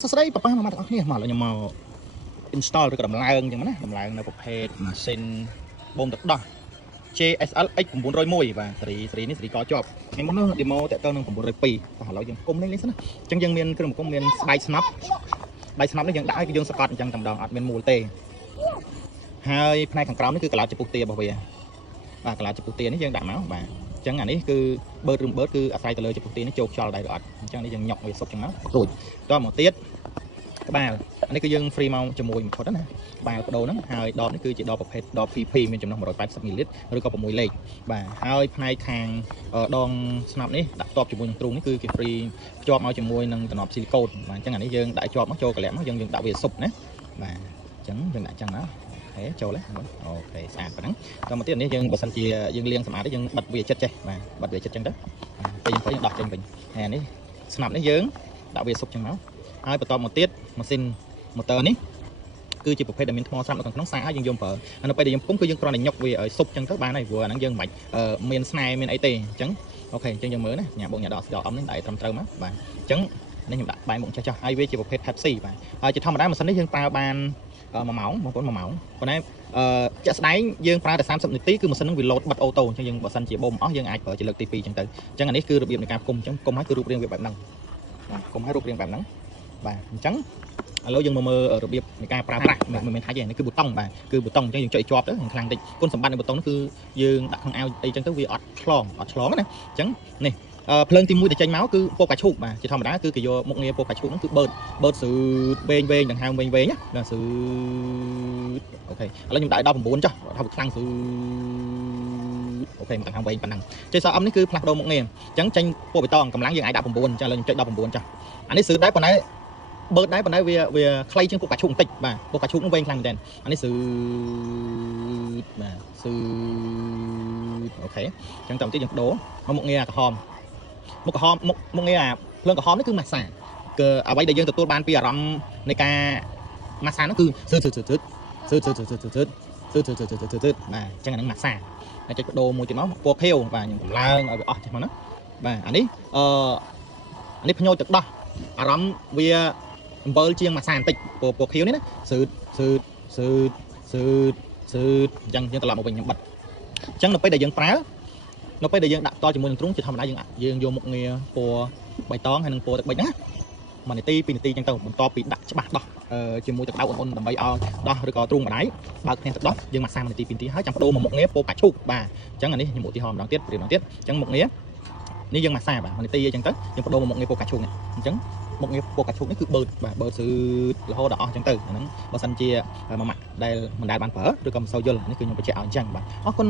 ស្ដីប៉ាមកទាំងអស់គ្នាមកខ្ញុំមក install ឬក៏ដំឡើងអញ្ចឹងណាដំឡើងនៅប្រភេទម៉ាស៊ីនបូមទឹកដោះ JSL X 901 បាទស៊េរីនេះស៊េរីកជាប់ថ្ងៃមុននោះ demo តាក់ទងនឹង902បាទឥឡូវយើងគុំលេងសិនណាអញ្ចឹងយើងមានគ្រឿងបង្គុំមានស្បែកស្នាប់នេះយើងដាក់ឲ្យយើងសកត់អញ្ចឹងតែម្ដងអត់មានមូលទេហើយផ្នែកខាងក្រោមនេះគឺកាឡាចពុះទារបស់វាបាទកាឡាចពុះទានេះយើងដាក់មកបាទអញ្ចឹងអានេះគឺបឺតគឺអាស្រ័យទៅលើចពុះទានេះចូលខ្យល់ដែរឬអត់អញ្ចឹងនេះយើងញុកវាសុបចឹងមករួចតមកទៀតក្បាលនេះគឺយើង free មកជាមួយមួយផុតណាក្បាលបដូរហ្នឹងហើយដបនេះគឺជាដបប្រភេទដប PP មានចំណុះ180 មីលីលីត្រឬក៏6លេខបាទហើយផ្នែកខាងដងស្នាប់នេះដាក់តបជាមួយនឹងទ្រូងនេះគឺគេ free ភ្ជាប់មកជាមួយនឹងតំណប់ស៊ីលីកូនបាទអញ្ចឹងអានេះយើងដាក់ជាប់មកចូលកលាក់មកយើងដាក់វាសុបណាបាទអញ្ចឹងយើងដាក់អញ្ចឹងណាអូខេចូលហើយអូខេស្អាតប៉ុណ្ណឹងតមកទៀតនេះយើងបើសិនជាយើងលាងសម្អាតទេយើងបិទវាចិត្តចេះបាទបិទវាចិត្តអញ្ចឹងទៅពេលយើងដោះចេញវិញហើយនេះស្នាប់នេះយើងដាក់វាសុបអញ្ចឹងមកហើយបន្តមកទៀតម៉ាស៊ីន motor នេះគឺជាប្រភេទដែលមានថ្មស្រាប់នៅខាងក្នុងសាឲ្យយើងយកប្រើនៅពេលដែលយើងពុំគឺយើងគ្រាន់តែញុកវាឲ្យសុបចឹងទៅបានហើយព្រោះអាហ្នឹងយើងមិនបាច់មានស្នែមានអីទេអញ្ចឹងអូខេអញ្ចឹងយើងមើលណាញ៉ាបងញ៉ាដកស្ដោអំនេះដាក់ឲ្យត្រឹមត្រូវមកបាទអញ្ចឹងនេះខ្ញុំដាក់បែរមុខចាស់ហើយវាជាប្រភេទ Type C បាទហើយជាធម្មតាម៉ាស៊ីននេះយើងប្រើបាន1ម៉ោងបងប្អូន1ម៉ោងប៉ុន្តែជាក់ស្ដែងយើងប្រើតែ30នាទីគឺម៉ាស៊ីនហ្នឹងវា load បិទអូតូអញ្ចឹងយើងបើសិនជាបូមអស់យើងអាចប្រើជាលើកទី2អញ្ចឹងទៅអញ្ចឹងអានេះគឺរបៀបនៃការគុំអញ្ចឹងគុំឲ្យគឺរូបរាងវាបែបហ្នឹងបាទគុំឲ្យរូបរាងបែបហ្នឹងបាទអញ្ចឹងឥឡូវយើងមកមើលរបៀបនៃការប្រើប្រាស់មិនមែនថាទេនេះគឺប៊ូតុងបាទគឺប៊ូតុងអញ្ចឹងយើងចុចជាប់ទៅខ្លាំងតិចគុណសម្បត្តិនៃប៊ូតុងនោះគឺយើងដាក់ក្នុងអាវអីអញ្ចឹងទៅវាអត់ឆ្លងណាអញ្ចឹងនេះភ្លើងទី1ដែលចេញមកគឺពណ៌កាឈូកបាទជាធម្មតាគឺគេយកមុខងារពណ៌កាឈូកហ្នឹងគឺបឺតស៊ឺវែងដង្ហើមវែងណាស៊ឺអូខេឥឡូវខ្ញុំដាក់19ចុះថាវាខ្លាំងស៊ឺអូខេដង្ហើមវែងប៉ុណ្ណឹងចេះសអមនេះគឺផ្លាស់ប្ដូរមុខងារអញ្ចឹងចេញពណ៌បៃតងកម្លាំងយើងអាចដាក់9អញ្ចឹងឥឡូវខ្ញុំចុច19ចុះអានេះស៊ឺដែរប៉ុន្តែបឺតដែរប៉ុន្តែវាខ្លីជាងពូកាឈូកបន្តិចបាទពូកាឈូកនឹងវែងខ្លាំងមែនទែនអានេះស៊ឺបាទស៊ឺអូខេអញ្ចឹងតទៅទៀតយើងបដូរមកមុខងារក្រហមមុខងារអាភ្លើងក្រហមនេះគឺម៉ាសាគឺអ្វីដែលយើងទទួលបានពីអារម្មណ៍នៃការម៉ាសាហ្នឹងគឺស៊ឺបាទអញ្ចឹងអានឹងម៉ាសាហើយចុចបដូរមួយទៀតមកពណ៌ខៀវបាទខ្ញុំកម្លាំងឲ្យវាអស់ចេះមកណាបាទអានេះភ្ញោចទឹកដោះអារម្មណ៍វាអំបិលជាងម៉ាសាបន្តិចពណ៌ខៀវនេះណាស៊ឺអញ្ចឹងយើងត្រឡប់មកវិញខ្ញុំបិទអញ្ចឹងនៅពេលដែលយើងប្រើនៅពេលដែលយើងដាក់តជាមួយនឹងទ្រូងជាធម្មតាយើងយកមុខងារបពណ៌បៃតងហើយនឹងពណ៌ទឹកប៊ិចណា1នាទី2នាទីអញ្ចឹងទៅបន្ទាប់ពីដាក់ច្បាស់ដោះជាមួយទឹកក្តៅអ៊ុនដើម្បីឲ្យដោះឬក៏ទ្រូងម្ដាយបើកភ្នែកទឹកដោះយើងមក30នាទី2នាទីហើយចាំបដូរមកមុខងារពណ៌កាឈូកបាទអញ្ចឹងអានេះខ្ញុំឧទាហរណ៍ម្ដងទៀតប្រៀបម្ដងទៀតអញ្ចឹងមុខងារនេះយើងមក30បាទ1នាទីអញ្ចឹងទៅយើងបដូរមកមុខងារពណ៌កាឈូកនេះអញ្ចឹងមុខងារពណ៌កាឈូកនេះគឺបឺតបាទបឺតស៊ឺរហូតដល់អស់អញ្ចឹងទៅអាហ្នឹងបើសិនជាមួយម៉ាក់ដែលមិនដែលបានប្រើឬក៏មិនសូវយល់នេះគឺខ្ញុំបញ្ជាក់ឲ្យអញ្ចឹងបាទអរគុណ